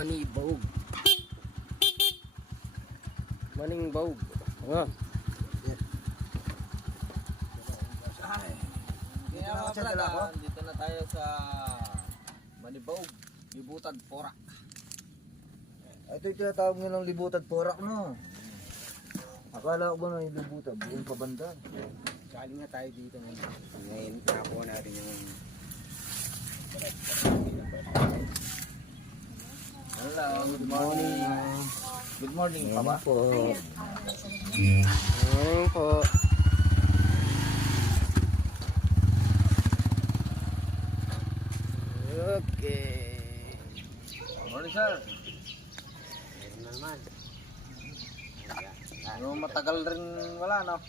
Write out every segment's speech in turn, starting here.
manibog. Maning baog. Ayan. Dito na tayo sa Manibaog, Libutad Porak. Ito yung tinatawag nyo ng Libutad Porak, no? Akala ko ba na yung Libutad? Yung pabanda. Galing na tayo dito ngayon. Ngayon, nakakuha natin yung... Hello, good morning. Good morning pa ba? Po. Morning po. Okay. Morning, sir. Meron na naman. Yung matagal rin wala, no?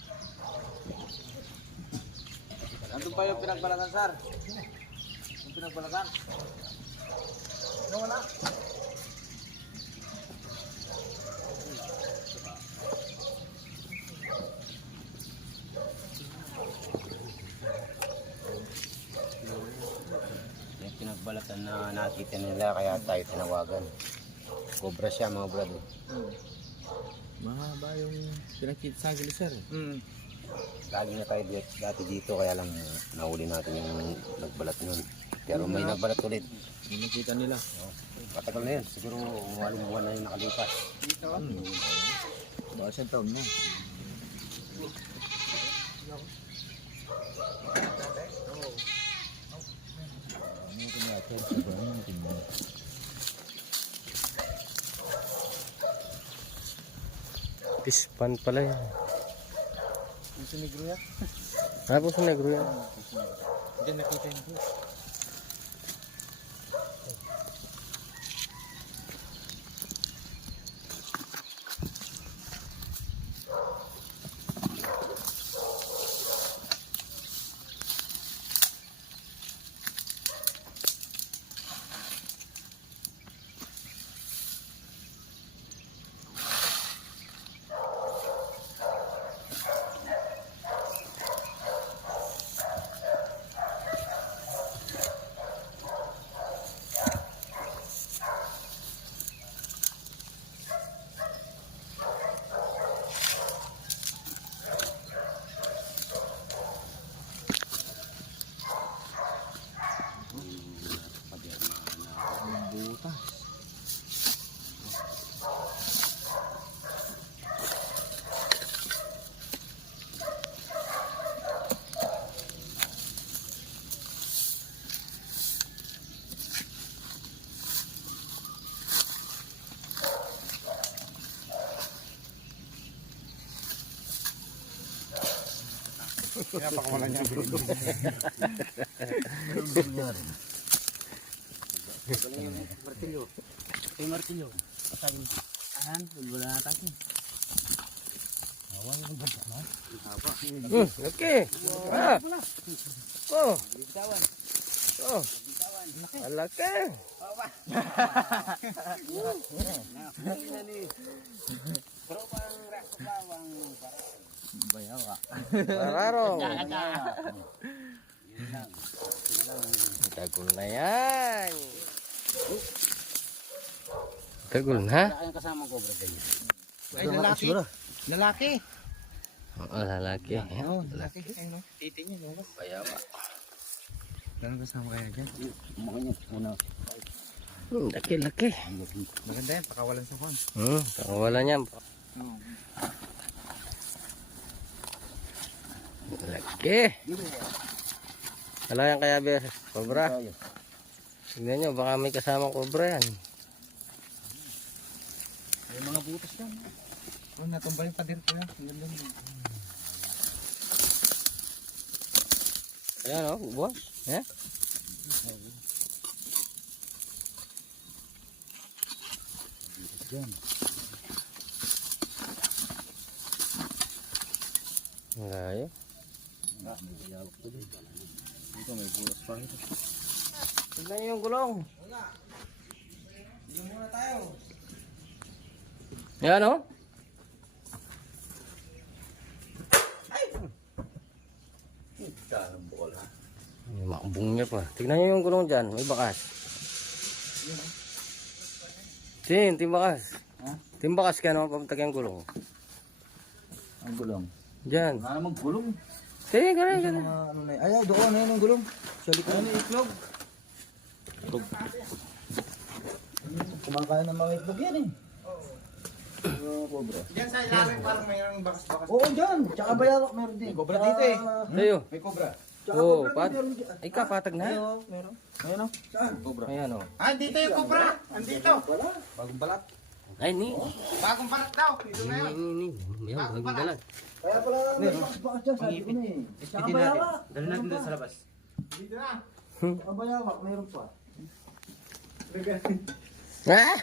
Nandun pa yung pinagbalakan, sir? Yung pinagbalakan? Yung wala? Yung pinagbalatan na nakita nila kaya tayo tinawagan. Cobra siya mga brado. Mahaba yung pinakita sa akin, sir. Lagi na tayo dati dito kaya lang nahuli natin yung nagbalat nun. Pero may nagbalat ulit. Yung nakita nila. Matagal na yun. Siguro walong buwan na yung nakalipas. Baka isang taon na. Ano ko natin? Sobrang natin mo. Pispan pala yan. Yung sinigro yan? Tapos sa negro yan. Hindi nakita yun po. Butas. Kaya pakawalan niya. Martilyo. Ito yung martilyo. Patayin. Ayan, wala na tayo. Awan yung banta na. Okay. Ah. Oh. Oh. Alaki. Bayaw ka. Pararong. Tagol na yan. Tagol na. Ang kasama ko, bro. Ay, lalaki. Lalaki. Oo, lalaki. Oo, lalaki. Ay, no. Titi niya, no? Bayawa. Ganun kasama kaya dyan? Makanya, una. Laki-laki. Maganda yan, pakawalan sa kwan. Wala niya. Laki. Wala yan kaya, Ber. Cobra. Tignan nyo, baka may kasamang cobra yan. May mga butas yan. Oh, natumba yung pader ko yan. Ganda yun. Ayan o, boss. Eh? Yan. Layo. Dito may butas pa rin. Tignan nyo yung gulong. Dito muna tayo. Ayan o. May makabong niya pa. Tignan nyo yung gulong dyan. May bakas. Sin, timbakas. Ha? Timbakas ka naman papunta kang gulong. Ang gulong. Diyan. Wala namang gulong. Sige, ganun, Yung ganun. mga ano na yun. Ay, doon na yun ang gulong. Sa likod. Ano itlog? Kumakain ng mga itlog yan eh. Cobra. Diyan sa ilalim parang mayroong bakas-bakas. Oo, dyan. Tsaka bayawak meron din. Cobra dito eh. Tayo. May cobra. Tsaka Oo, cobra pat. din meron dyan. Ay ka, patag na. Ayun, meron. Ayun o. Saan? Cobra. Ayan o. Ah, dito yung cobra. Andito. Wala. Bagong balat. Ay, ni. Bagong balat daw. Dito na yun. Ni. May bagong balat. Kaya pala may bakas dyan. Sabi ko na eh. Tsaka bayawak. Dali natin doon sa labas. Dito na. Tsaka bayawak. Meron pa. Ah!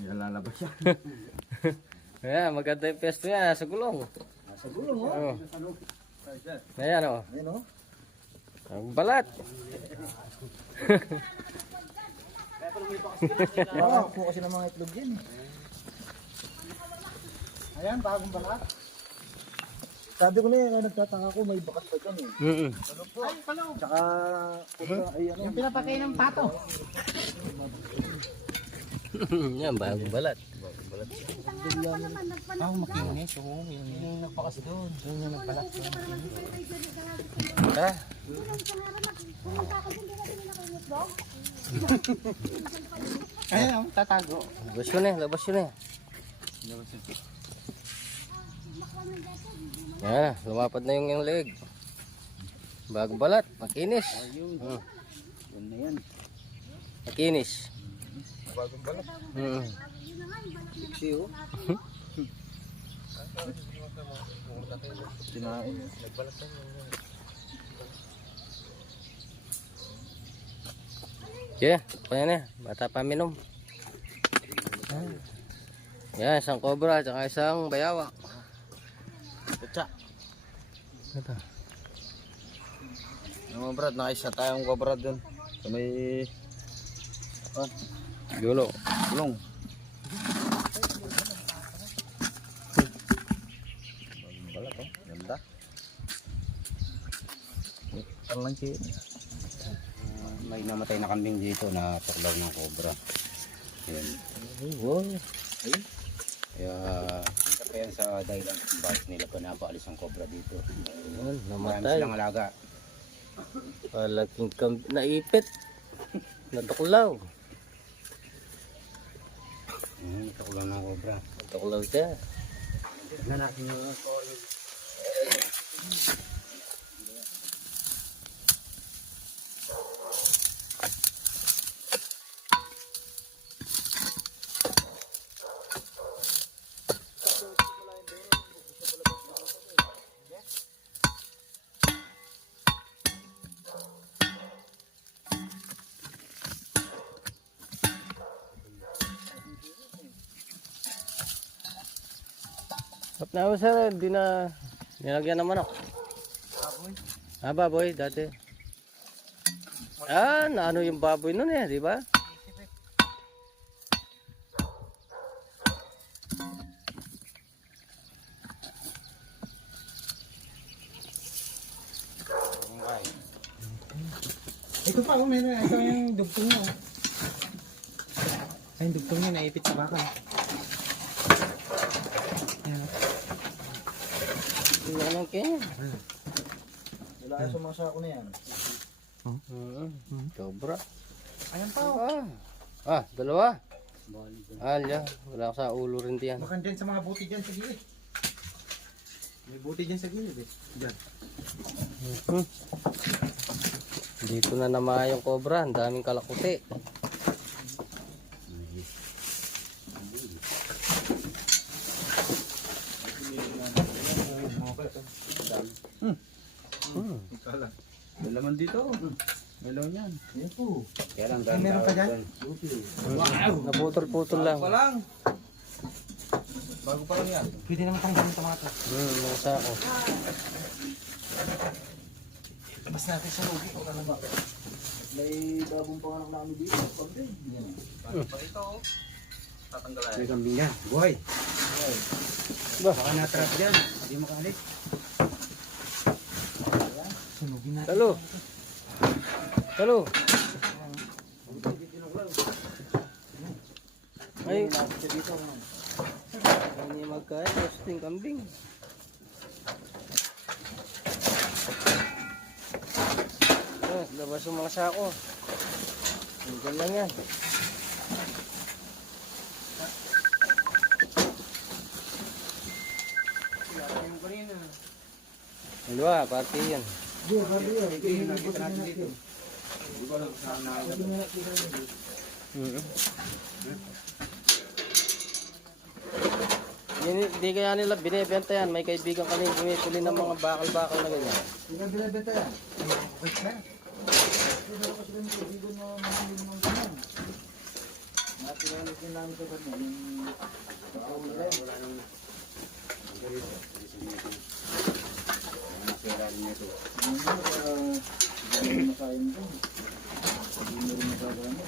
Yan lalabas siya. Ayan, maganda yung pesto yan. Sa gulong. Nasa gulong o. Oo. Ayan o. Ayun o. Ang balat. Baka po kasi ng mga itlog yan eh. Ayan, bagong balat. Sabi ko na yun, nagtataka ko may bakas pa dyan eh. Ay, pala. Tsaka, ay ano. Yung pinapakain ng pato. Yan, bagong balat. Ah, makinis. Oo, yung nagpakas doon. Yung nagbalat. Tara. Ayan, tatago. Labas yun eh, labas yun eh. Yan, lumapad na yung leg. Bagong balat, makinis. Yan na yan. Makinis. Bagong balat. Siksi o. Kinain. Yeah, kaya na. Bata pa minom. Yan, isang cobra, tsaka isang bayawa. Kutsa. Ito. Mga brad, nakaisa tayong cobra dun. Sa may... Gulo. gulong. Bagong balat o. Ganda. Parang lang siya. May namatay na kambing dito na tuklaw ng cobra. Ayan. Wow. Kaya sa dahilan kung bakit nila pinapaalis ang cobra dito. Yan, Marami namatay. silang alaga. Malaking naipit. Natuklaw. Tuklaw ng cobra. Natuklaw siya. Tignan natin yung Hap na ako sir, di na nilagyan ng manok. Ah, baboy, dati. Ah, naano yung baboy nun eh, di ba? Ito pa, meron. Ito yung dugtong niya. Ay, yung dugtong niya naipit sa baka. Ayan. Tingnan lang kanya. Wala kayo sa mga sako na yan. Cobra. Ayan pa. Dalawa. Alya, wala ka sa ulo rin diyan. Baka dyan sa mga buti dyan sa gilid. May buti dyan sa gilid eh. Dyan. Dito na naman yung cobra, ang daming kalakuti. May laman dito. May laman yan. Ayan po. kaya lang Ay, meron ka dyan? Naputol-putol lang. lang. Bago pa lang yan. Pwede naman tong ganun tomato. Yung sako. Labas natin sa lugi. O ano ba? May bagong panganak namin dito. Pagday. Yan. Pa ito oh. Tatanggalan. may kambing yan. Buhay. Baka natrap yan. Hindi makaalis. Sunugin natin. Talo. Talo. Ay. Lapit siya dito. Hindi magkain, roasting kambing. Yes, labas yung mga sako. Hanggang lang yan. Dalawa, pati yan. Hindi, sabi yan. Ito yung nakita natin dito. Hindi kaya nila binibenta yan. May kaibigan kami bumibili ng mga bakal-bakal na ganyan. Sino binibenta yan? Wait na. Sino ko sila ng kaibigan mo mamili ng mga ganyan? Natin din namin sa kanya. Yung wala nang Nasira rin ito. hindi mo makain doon. Hindi mo rin makagano.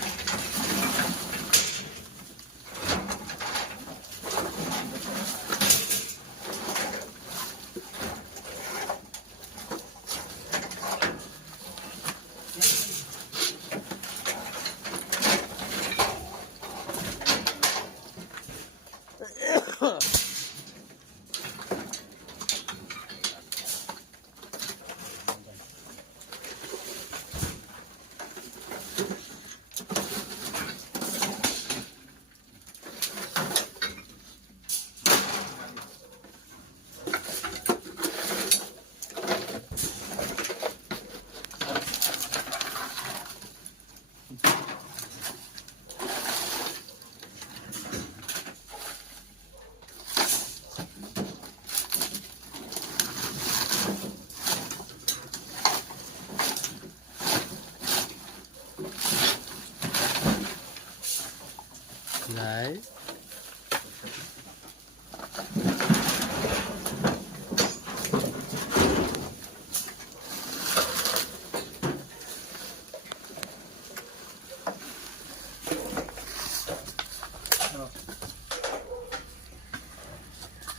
Nice.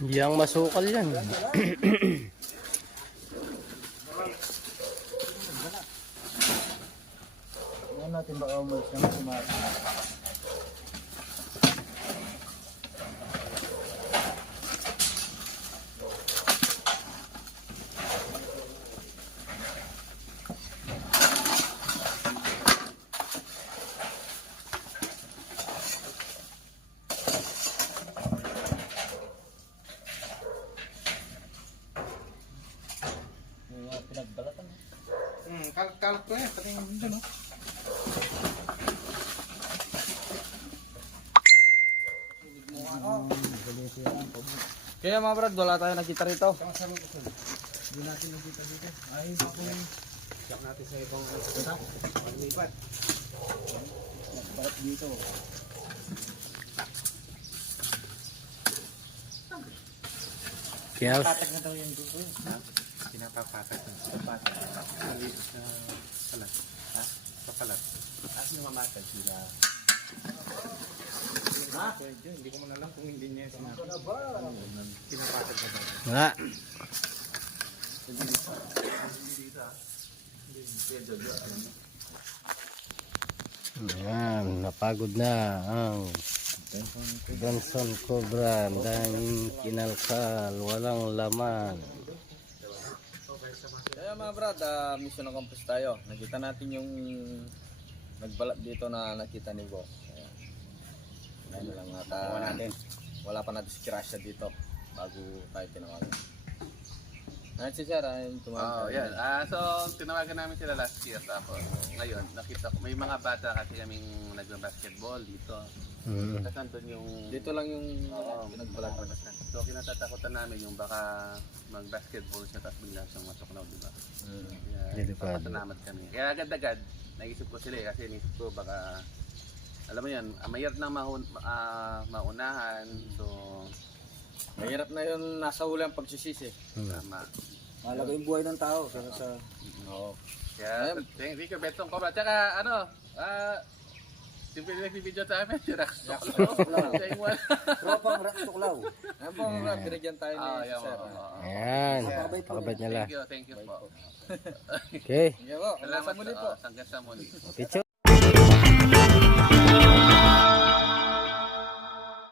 Yang masukal yan. Yan natin baka umalis na sumasin. Kalk ko yan. Pati yung dito, no? Kaya mga brad, wala tayo nakita rito. Hindi natin nakita dito. Ay, bako yung check natin sa ibang lipat. Nagbarat dito. Kaya Patag na daw yung dugo. Ha? Pinapapatag na. Patag. Maliit na palat. Ha? Papalat. As yung mamatag sila. Ha? Hindi ko man alam kung hindi niya sinabi. Pinapatag na daw. wala. Ayan, napagod na ang Benson Cobra. Ang daming kinalkal, walang laman. Kaya mga brad, mission accomplished tayo. Nakita natin yung nagbalat dito na nakita ni Bo. Ayan lang at wala pa na disgrasya dito bago tayo tinawagan. Ayan si Sir, ayun Oh, tumawagan. yan. So, tinawagan namin sila last year. Tapos, ngayon, nakita ko, may mga bata kasi kaming nagba-basketball dito. Tapos nandun yung... Dito lang yung nagbalat. So, kinatatakutan namin yung baka mag-basketball siya tapos bigla siyang matuklaw, di ba? Kaya, Delikado. papasalamat kami. Kaya agad-agad, naisip ko sila kasi naisip ko baka, alam mo yan, mayroon na maunahan. So, Mahirap na yun, nasa huli ang pagsisisi. tama. Mahalaga yung buhay ng tao. Sa Oo. Kaya, thank you, Betong Cobra. Tsaka, yung pinag-video sa amin, si Rax Tuklaw. Tropang Rax Tuklaw. Ayan po mga binigyan tayo ni Sir. Ayan, pakabait niya lang. Thank you po. Okay, Sige po, nasa muli po. Hanggang sa muli. picture.